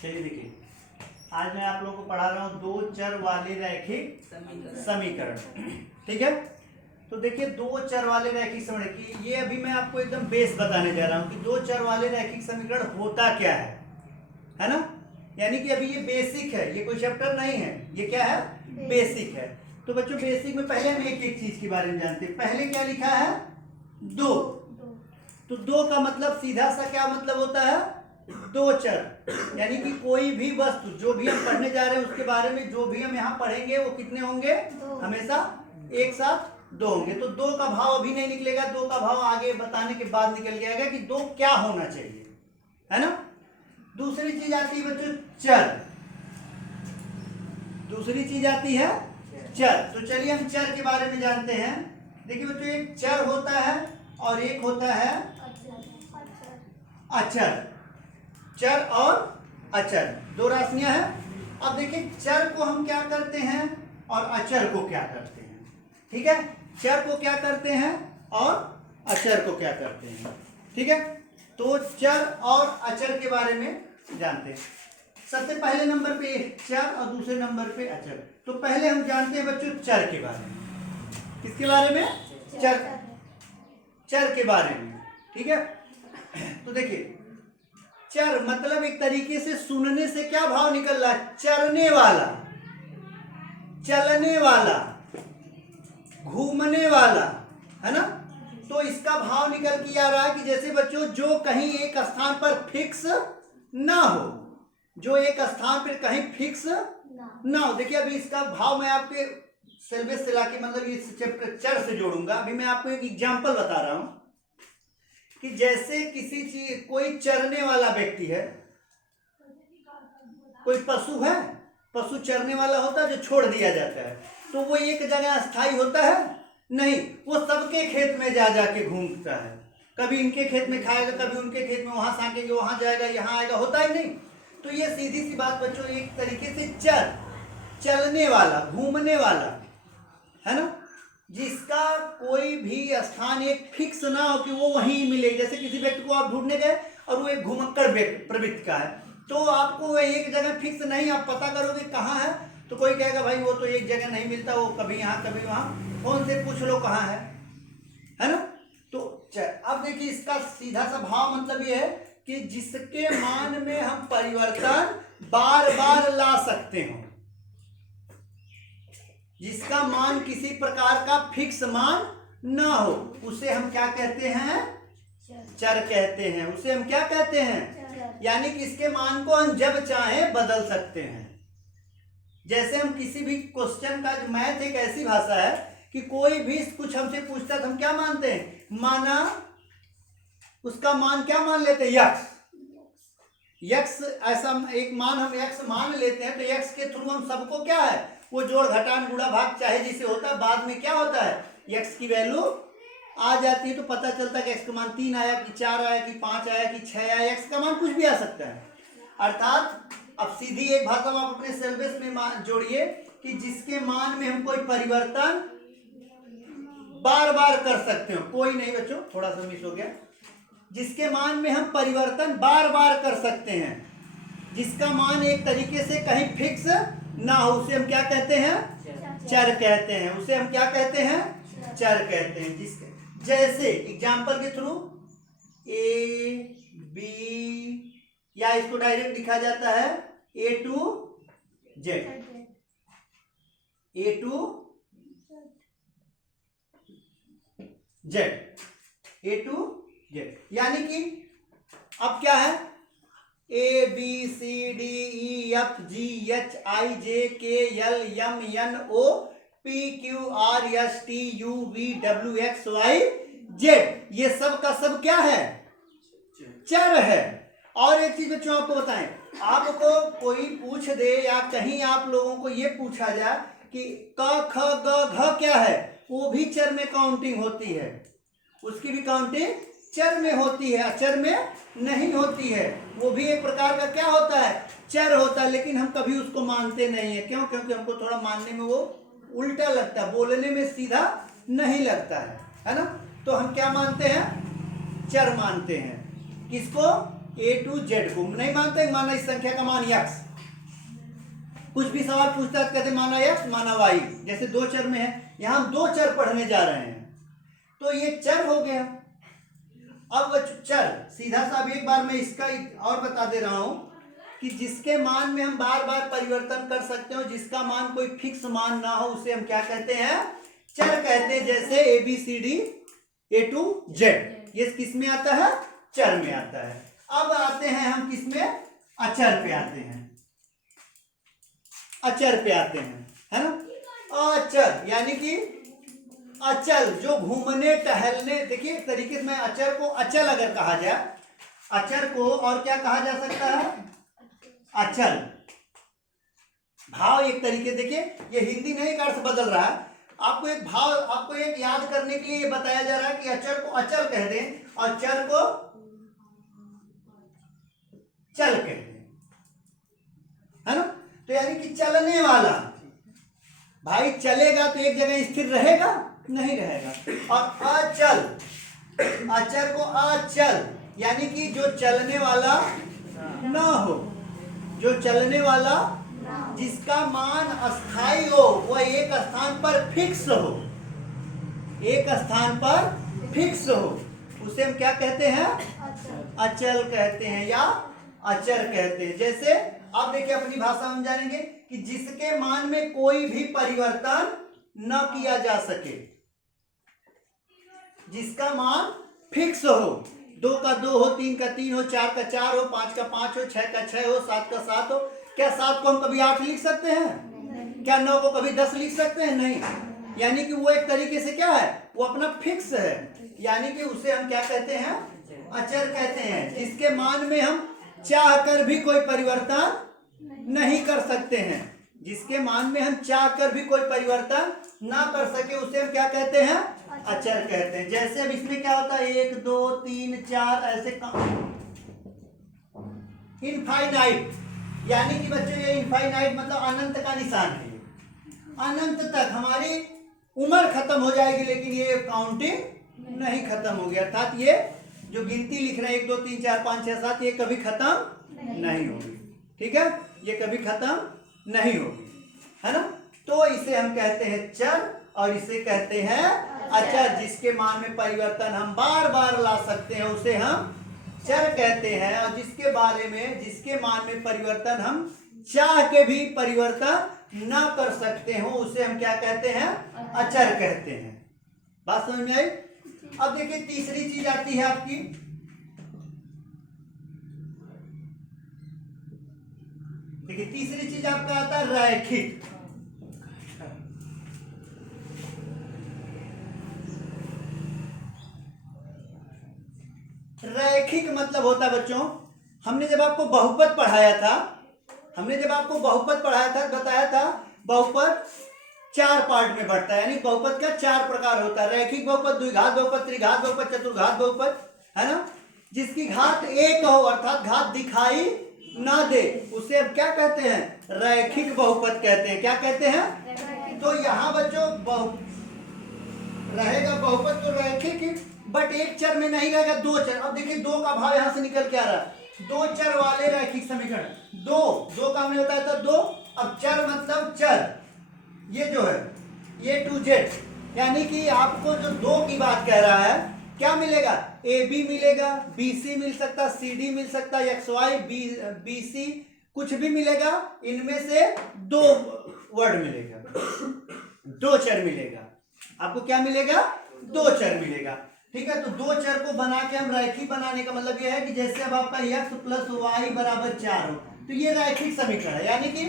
चलिए देखिए, आज मैं आप लोगों को पढ़ा रहा हूँ दो चर वाले रैखिक समीकरण। ठीक है, तो देखिए दो चर वाले रैखिक समीकरण की ये अभी मैं आपको एकदम बेस बताने जा रहा हूँ कि दो चर वाले रैखिक समीकरण होता क्या है ना। यानी कि अभी ये बेसिक है, ये कोई चैप्टर नहीं है, ये क्या है, बेसिक है। तो बच्चों बेसिक में पहले हम एक एक चीज के बारे में जानते हैं। पहले क्या लिखा है, दो। तो दो का मतलब सीधा सा क्या मतलब होता है, दो चर। यानी कि कोई भी वस्तु जो भी हम पढ़ने जा रहे हैं उसके बारे में जो भी हम यहाँ पढ़ेंगे वो कितने होंगे, हमेशा एक साथ दो होंगे। तो दो का भाव अभी नहीं निकलेगा, दो का भाव आगे बताने के बाद निकल जाएगा कि दो क्या होना चाहिए, है ना। दूसरी चीज आती है बच्चों चर, दूसरी चीज आती है चर। तो चलिए हम चर के बारे में जानते हैं। देखिए बच्चों एक चर होता है और एक होता है अचर। चर और अचर दो राशियां हैं। अब देखिए चर को हम क्या करते हैं और अचर को क्या करते हैं। ठीक है, चर को क्या करते हैं और अचर को क्या करते हैं। ठीक है, तो चर और अचर के बारे में जानते हैं। सबसे पहले नंबर पे चर और दूसरे नंबर पे अचर। तो पहले हम जानते हैं बच्चों चर के बारे में। किसके बारे में, चर के बारे में। ठीक है, तो देखिए चर मतलब एक तरीके से सुनने से क्या भाव निकल रहा है, चरने वाला, चलने वाला, घूमने वाला, है ना। तो इसका भाव निकल के आ रहा है कि जैसे बच्चों जो कहीं एक स्थान पर फिक्स ना हो, जो एक स्थान पर कहीं फिक्स ना हो। देखिए अभी इसका भाव मैं आपके सिलेबस से लाके मतलब इस चैप्टर चर से जोड़ूंगा। अभी मैं आपको एक एग्जांपल बता रहा हूं कि जैसे किसी चीज कोई चरने वाला व्यक्ति है, कोई पशु है, पशु चरने वाला होता है जो छोड़ दिया जाता है, तो वो एक जगह स्थायी होता है नहीं, वो सबके खेत में जा जाके घूमता है। कभी इनके खेत में खाएगा, कभी उनके खेत में, वहां सांकेंगे वहां जाएगा यहाँ आएगा, होता ही नहीं। तो ये सीधी सी बात बच्चों एक तरीके से चर, चलने वाला, घूमने वाला, है ना, जिसका कोई भी स्थान एक फिक्स ना हो कि वो वहीं मिले। जैसे किसी व्यक्ति को आप ढूंढने गए और वो एक घुमक्कड़ प्रवृत्ति का है, तो आपको एक जगह फिक्स नहीं, आप पता करोगे कहाँ है, तो कोई कहेगा भाई वो तो एक जगह नहीं मिलता, वो कभी यहाँ कभी वहाँ, फोन से पूछ लो कहाँ है ना। तो अब देखिए इसका सीधा सा भाव मतलब ये है कि जिसके मान में हम परिवर्तन बार बार ला सकते हो, जिसका मान किसी प्रकार का फिक्स मान ना हो, उसे हम क्या कहते हैं, चर कहते हैं। उसे हम क्या कहते हैं, यानी कि इसके मान को हम जब चाहें बदल सकते हैं। जैसे हम किसी भी क्वेश्चन का, मैथ एक ऐसी भाषा है कि कोई भी कुछ हमसे पूछता है तो हम क्या मानते हैं, माना उसका मान क्या मान लेते हैं, यक्स। यक्स ऐसा एक मान हम यक्स मान लेते हैं, तो यक्स के थ्रू हम सबको क्या है, वो जोड़ घटान गुणा भाग चाहे जिसे होता है, बाद में क्या होता है, एक्स की वैल्यू आ जाती है, तो पता चलता है कि एक्स का मान 3 आया कि 4 आया कि 5 आया कि 6 आया। एक्स का मान कुछ भी आ सकता है। अर्थात अब सीधी एक भाषा में आप अपने सिलेबस में जोड़िए कि जिसके मान में हम कोई परिवर्तन बार बार कर सकते हो। कोई नहीं बच्चों, थोड़ा सा मिस हो गया। जिसके मान में हम परिवर्तन बार बार कर सकते हैं, जिसका मान एक तरीके से कहीं फिक्स ना हो, उसे हम क्या कहते हैं, चर कहते हैं। उसे हम क्या कहते हैं, चर कहते हैं। जिसके जैसे एग्जांपल के थ्रू ए बी, या इसको डायरेक्ट लिखा जाता है A to Z, A to Z, A to Z. यानी कि अब क्या है, A B C D E F G H I J K L M N O P Q R S T U V W X Y Z, ये सब का सब क्या है, चर है। और एक चीज बच्चों आपको बताएं, आपको कोई पूछ दे या कहीं आप लोगों को ये पूछा जाए कि क ख ग घ क्या है, वो भी चर में काउंटिंग होती है, उसकी भी काउंटिंग चर में होती है, अचर में नहीं होती है। वो भी एक प्रकार का क्या होता है, चर होता है, लेकिन हम कभी उसको मानते नहीं है। क्यों, क्योंकि हमको थोड़ा मानने में वो उल्टा लगता है, बोलने में सीधा नहीं लगता है ना। तो हम क्या मानते हैं, चर मानते हैं। किसको? A to Z को। नहीं मानते, माना इस संख्या का मान x, कुछ भी सवाल पूछता है कहते माना x माना y, जैसे दो चर में है, यहां हम दो चर पढ़ने जा रहे हैं तो ये चर हो गया। अब चर सीधा सा, अब एक बार मैं इसका और बता दे रहा हूं कि जिसके मान में हम बार बार परिवर्तन कर सकते हो, जिसका मान कोई फिक्स मान ना हो, उसे हम क्या कहते हैं? चर कहते हैं। जैसे ABCD A to Z, ये किस में आता है? चर में आता है। अब आते हैं हम किस में? अचर पे आते हैं, अचर पे आते हैं, है ना। अचर यानी कि अचल, जो घूमने टहलने, देखिए एक तरीके से मैं अचर को अचल अगर कहा जाए, अचर को और क्या कहा जा सकता है? अचल। भाव एक तरीके, देखिए ये हिंदी नहीं का अर्थ बदल रहा है, आपको एक भाव, आपको एक याद करने के लिए ये बताया जा रहा है कि अचर को अचल कह दें और चर को चल कह दें, है ना। तो यानी कि चलने वाला, भाई चलेगा तो एक जगह स्थिर रहेगा? नहीं रहेगा। और अचल, अचर को अचल यानी कि जो चलने वाला ना हो, जो चलने वाला, जिसका मान अस्थाई हो, वह एक स्थान पर फिक्स हो, एक स्थान पर फिक्स हो, उसे हम क्या कहते हैं? अचल कहते हैं या अचर कहते हैं। जैसे आप देखिए अपनी भाषा में जानेंगे कि जिसके मान में कोई भी परिवर्तन न किया जा सके, जिसका मान फिक्स हो, 2 का 2 हो, 3 का 3 हो, 4 का 4 हो, 5 का 5 हो, 6 का 6 हो, 7 का 7 हो। क्या 7 को हम कभी 8 लिख सकते हैं? क्या 9 को कभी 10 लिख सकते हैं? नहीं। यानी कि वो एक तरीके से क्या है? वो अपना फिक्स है, यानी कि उसे हम क्या कहते हैं? अचर कहते हैं। जिसके मान में हम चाह कर भी कोई परिवर्तन नहीं कर सकते हैं, जिसके मान में हम चाह कर भी कोई परिवर्तन ना कर सके, उसे हम क्या कहते हैं? अचर कहते हैं। जैसे अब इसमें क्या होता है? 1 2 3 4 ऐसे इनफाइनाइट, यानी कि बच्चों ये इनफाइनाइट मतलब अनंत का निशान है, अनंत तक हमारी उम्र खत्म हो जाएगी लेकिन ये काउंटिंग नहीं खत्म होगी। अर्थात ये जो गिनती लिख रहे हैं 1 2 3 4 5 6 7, ये कभी खत्म नहीं होगी। ठीक है, ये कभी खत्म नहीं होगी, है ना। तो इसे हम कहते हैं चर और इसे कहते हैं अचर। जिसके मान में परिवर्तन हम बार बार ला सकते हैं उसे हम चर कहते हैं, और जिसके बारे में, जिसके मान में परिवर्तन हम चाह के भी परिवर्तन ना कर सकते हो, उसे हम क्या कहते हैं? अचर कहते हैं। बात समझ में आई? अब देखिए तीसरी चीज आती है आपकी, देखिए तीसरी चीज आपका आता है रैखिक। रैखिक मतलब होता है बच्चों, हमने जब आपको बहुपद पढ़ाया था, बताया था बहुपद 4 पार्ट में बढ़ता है, यानी बहुपद का 4 प्रकार होता है। रैखिक बहुपद, द्विघात बहुपद, त्रिघात बहुपद, चतुर्घात बहुपद, है ना। जिसकी घात 1 हो अर्थात घात दिखाई ना दे, उसे अब क्या कहते हैं? रैखिक बहुपद कहते हैं। क्या कहते हैं? तो यहाँ बच्चों रहेगा बहुपद तो रैखिक, बट एक चर में नहीं रहेगा, 2 चर। अब देखिए 2 का भाव यहां से निकल के आ रहा है, 2 चर वाले रैखिक समीकरण। 2 का हमने बताया था 2। अब चर मतलब चर, ये जो है ये टू जेड, यानी कि आपको जो 2 की बात कह रहा है, क्या मिलेगा? AB मिलेगा, BC मिल सकता, CD मिल सकता, XY BC कुछ भी मिलेगा, इनमें से 2 वर्ड मिलेगा, 2 चर मिलेगा। आपको क्या मिलेगा? 2 चर मिलेगा। ठीक है, तो 2 चर को बना के हम रैखिक बनाने का मतलब यह है कि जैसे अब आपका x + y = 4 हो, तो ये रैखिक समीकरण है। यानी कि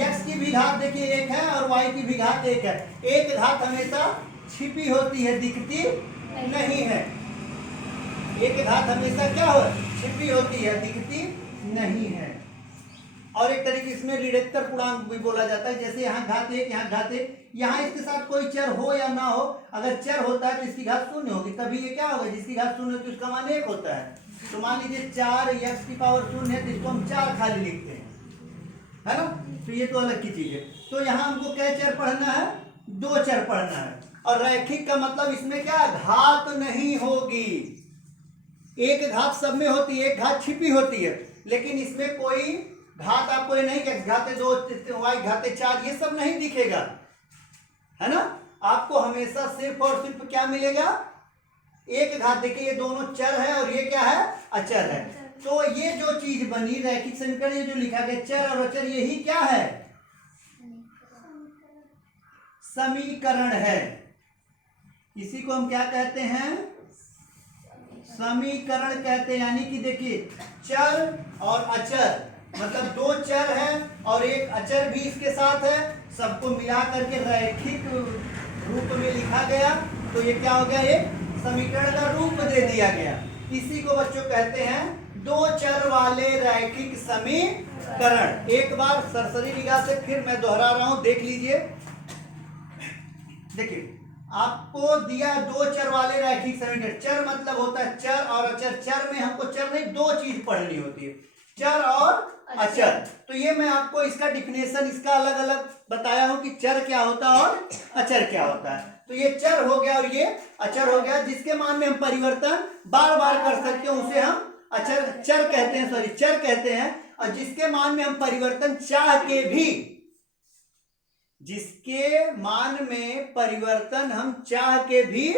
x की भी घात देखिए 1 है और y की भी घात 1 है। एक घात हमेशा छिपी होती है, दिखती नहीं है। एक घात हमेशा क्या हो? छिपी होती है, दिखती नहीं है। और एक तरीके इसमें ऋणात्तर पूर्णांक भी बोला जाता है। जैसे यहाँ घात 1, यहाँ घात 1, यहाँ इसके साथ कोई चर हो या ना हो, अगर चर होता है तो इसकी घात 0 होगी, तभी ये क्या होगा? जिसकी घात 0 होती है उसका मान 1 होता है। तो मान लीजिए 4x⁴ है तो इसको हम 4 खाली लिखते हैं, है ना। तो ये तो अलग की चीज है। तो यहाँ हमको क्या चर पढ़ना है? 2 चर पढ़ना है। और रैखिक का मतलब इसमें क्या? घात नहीं होगी, एक घात सब में होती है, एक घात छिपी होती है, लेकिन इसमें कोई घात आपको ये नहीं कि घाते 2 y घाते 4 ये सब नहीं दिखेगा, है ना। आपको हमेशा सिर्फ और सिर्फ क्या मिलेगा, एक घात। देखिए ये दोनों चर है और ये क्या है, अचर है। तो ये जो चीज बनी रैखिक समीकरण, ये जो लिखा गया चर और अचर, यही क्या है, समीकरण है। इसी को हम क्या कहते हैं, समीकरण कहते हैं। यानी कि देखिए चर और अचर, मतलब 2 चर है और एक अचर भी इसके साथ है, सबको मिला करके रैखिक रूप में लिखा गया, तो ये क्या हो गया, एक समीकरण का रूप दे दिया गया। इसी को बच्चों कहते हैं 2 चर वाले रैखिक समीकरण। एक बार सरसरी निगाह से फिर मैं दोहरा रहा हूं, देख लीजिए। देखिए आपको दिया 2 चर वाले रैखिक समीकरण। चर मतलब होता है चर और अचर। चर में हमको चर नहीं 2 चीज पढ़नी होती है, चर और अचर। तो ये मैं आपको इसका डिफिनेशन इसका अलग अलग बताया हूं कि चर क्या होता है और अचर क्या होता है। तो ये चर हो गया और ये अचर हो गया, जिसके मान में हम परिवर्तन बार बार कर सकते हैं उसे हम चर कहते हैं, सॉरी चर कहते हैं। और जिसके मान में हम परिवर्तन चाह के भी, जिसके मान में परिवर्तन हम चाह के भी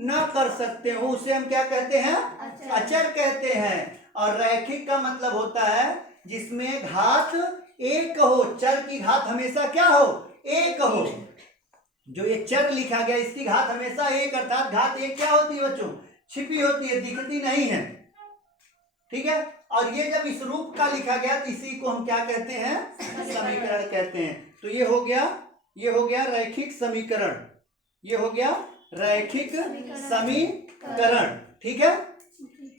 न कर सकते हो, उसे हम क्या कहते हैं, अचर कहते हैं। और रैखिक का मतलब होता है जिसमें घात एक हो, चर की घात हमेशा क्या हो, एक हो। जो ये चर लिखा गया इसकी घात हमेशा एक, अर्थात घात एक क्या होती है बच्चों, छिपी होती है, दिखती नहीं है, ठीक है। और ये जब इस रूप का लिखा गया तो इसी को हम क्या कहते हैं, समीकरण कहते हैं। तो ये हो गया रैखिक समीकरण, ये हो गया रैखिक समीकरण, ठीक है।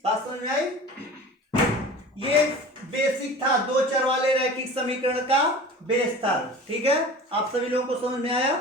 बात समझ में आई। ये बेसिक था 2 चर वाले रैखिक समीकरण का बेस था, ठीक है। आप सभी लोगों को समझ में आया।